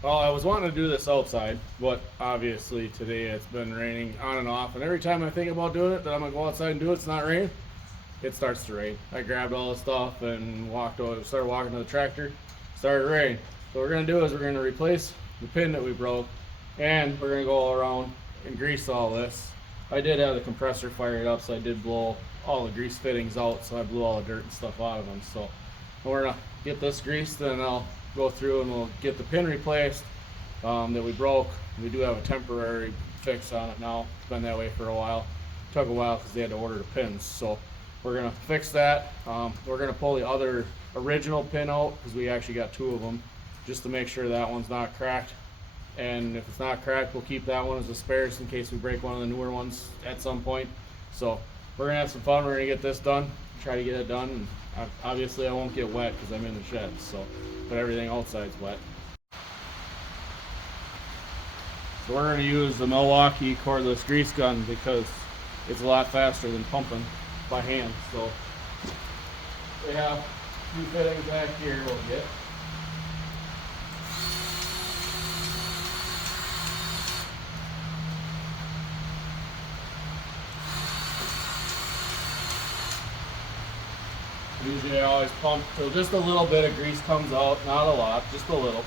Well, I was wanting to do this outside, but obviously today it's been raining on and off. And every time I think about doing it, that I'm gonna go outside and do it, it's not raining. It starts to rain. I grabbed all the stuff and walked over, started walking to the tractor. Started raining. So what we're gonna do is we're gonna replace the pin that we broke, and we're gonna go around and grease all this. I did have the compressor fired up, so I did blow all the grease fittings out. So I blew all the dirt and stuff out of them. So we're gonna get this greased, and I'll go through and we'll get the pin replaced that we broke. We do have a temporary fix on it now. It's been that way for a while. It took a while because they had to order the pins. So we're gonna fix that. We're gonna pull the other original pin out because we actually got two of them, just to make sure that one's not cracked. And if it's not cracked, we'll keep that one as a spare just in case we break one of the newer ones at some point. So we're gonna have some fun. We're gonna get this done, try to get it done. And obviously I won't get wet because I'm in the shed, so, but everything outside's wet. So we're gonna use the Milwaukee cordless grease gun because it's a lot faster than pumping by hand. So we have two fittings back here we'll get. Usually I always pump till just a little bit of grease comes out, not a lot, just a little.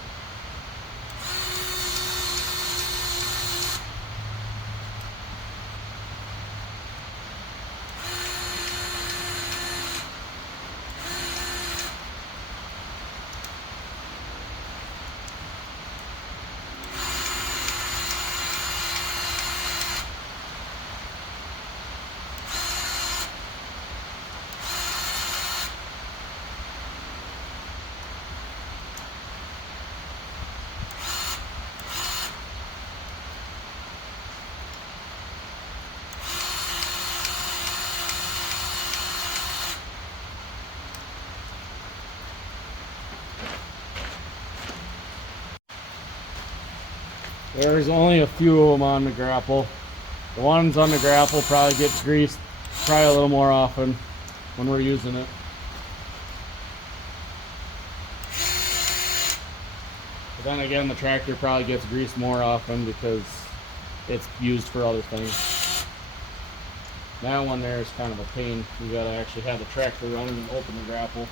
There's only a few of them on the grapple. The ones on the grapple probably get greased probably a little more often when we're using it. But then again, the tractor probably gets greased more often because it's used for other things. That one there is kind of a pain. You gotta actually have the tractor running and open the grapple.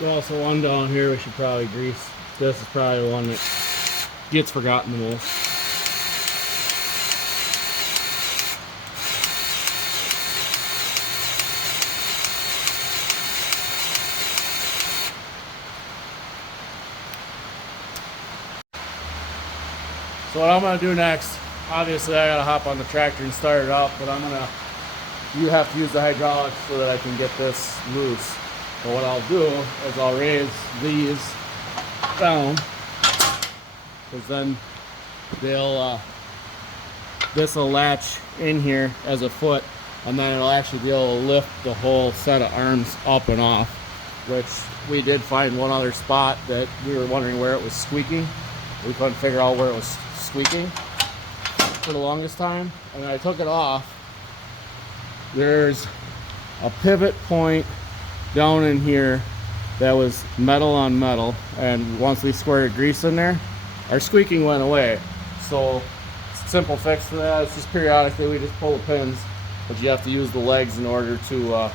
There's also one down here we should probably grease. This is probably the one that gets forgotten the most. So what I'm gonna do next, obviously I gotta hop on the tractor and start it up, but you have to use the hydraulics so that I can get this loose. But what I'll do is I'll raise these down, because then this will latch in here as a foot, and then it'll actually be able to lift the whole set of arms up and off, which we did find one other spot that we were wondering where it was squeaking. We couldn't figure out where it was squeaking for the longest time, and I took it off. There's a pivot point down in here that was metal on metal, and once we squirted grease in there, our squeaking went away. So simple fix to that. It's just periodically we just pull the pins, but you have to use the legs in order to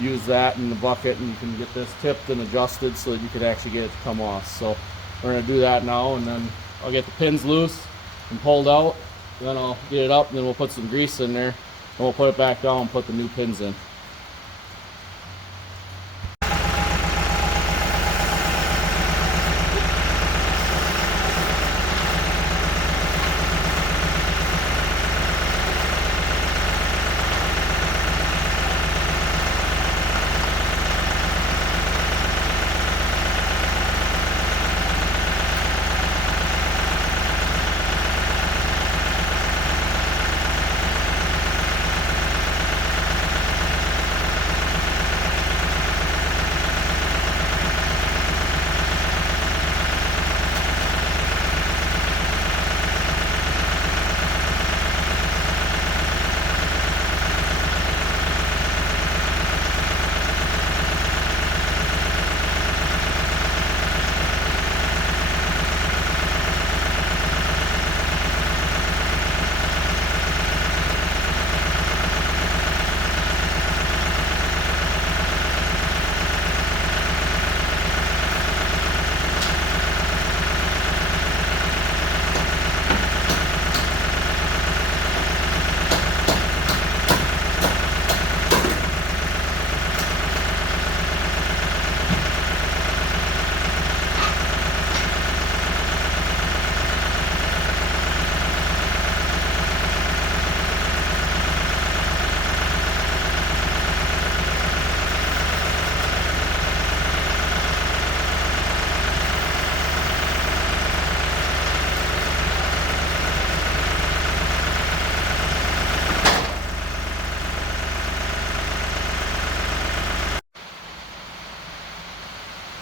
use that in the bucket, and you can get this tipped and adjusted so that you can actually get it to come off. So we're going to do that now, and then I'll get the pins loose and pulled out, and then I'll get it up, and then we'll put some grease in there, and we'll put it back down and put the new pins in.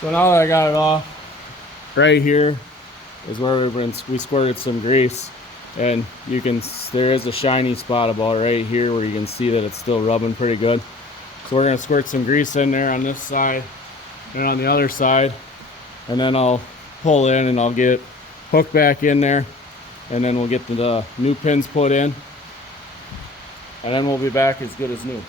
So now that I got it off, right here is where we squirted some grease, and there is a shiny spot about right here where you can see that it's still rubbing pretty good. So we're gonna squirt some grease in there on this side and on the other side, and then I'll pull in and I'll get it hooked back in there, and then we'll get the new pins put in, and then we'll be back as good as new.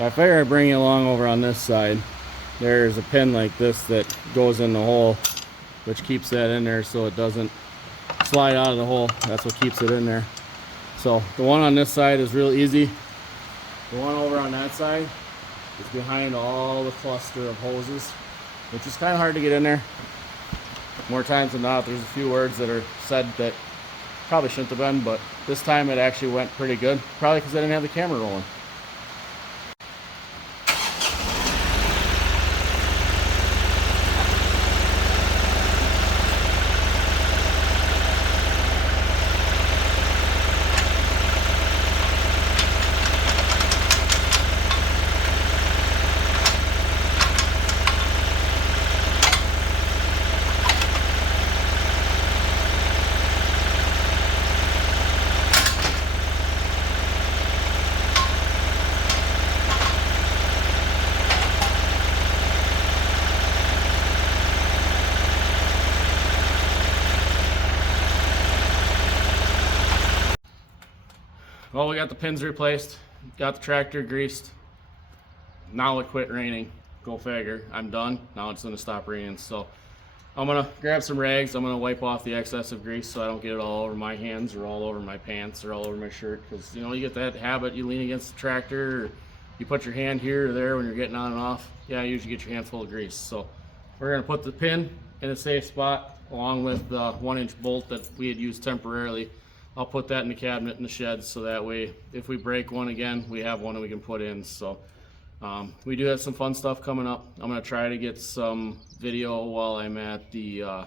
I figure I bring you along over on this side. There's a pin like this that goes in the hole, which keeps that in there so it doesn't slide out of the hole. That's what keeps it in there. So the one on this side is real easy. The one over on that side is behind all the cluster of hoses, which is kind of hard to get in there. More times than not, there's a few words that are said that probably shouldn't have been, but this time it actually went pretty good. Probably because I didn't have the camera rolling. Well, we got the pins replaced, got the tractor greased. Now it quit raining. go figure, I'm done. Now it's gonna stop raining. So I'm gonna grab some rags. I'm gonna wipe off the excessive grease so I don't get it all over my hands or all over my pants or all over my shirt. Because you know, you get that habit, you lean against the tractor, or you put your hand here or there when you're getting on and off. Yeah, you usually get your hand full of grease. So we're gonna put the pin in a safe spot along with the 1-inch bolt that we had used temporarily. I'll put that in the cabinet in the shed so that way if we break one again, we have one that we can put in. So we do have some fun stuff coming up. I'm gonna try to get some video while I'm at the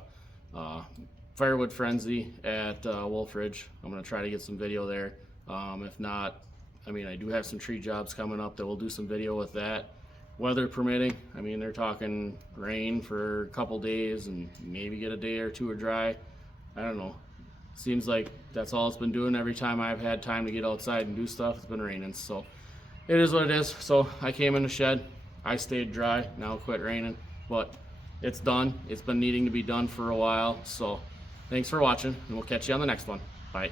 Firewood Frenzy at Wolf Ridge. I'm gonna try to get some video there. If not, I mean, I do have some tree jobs coming up that we'll do some video with that. Weather permitting, I mean, they're talking rain for a couple days and maybe get a day or two of dry. I don't know. Seems like that's all it's been doing. Every time I've had time to get outside and do stuff, it's been raining. So it is what it is. So I came in the shed, I stayed dry, now it quit raining, but it's done. It's been needing to be done for a while. So thanks for watching, and we'll catch you on the next one. Bye.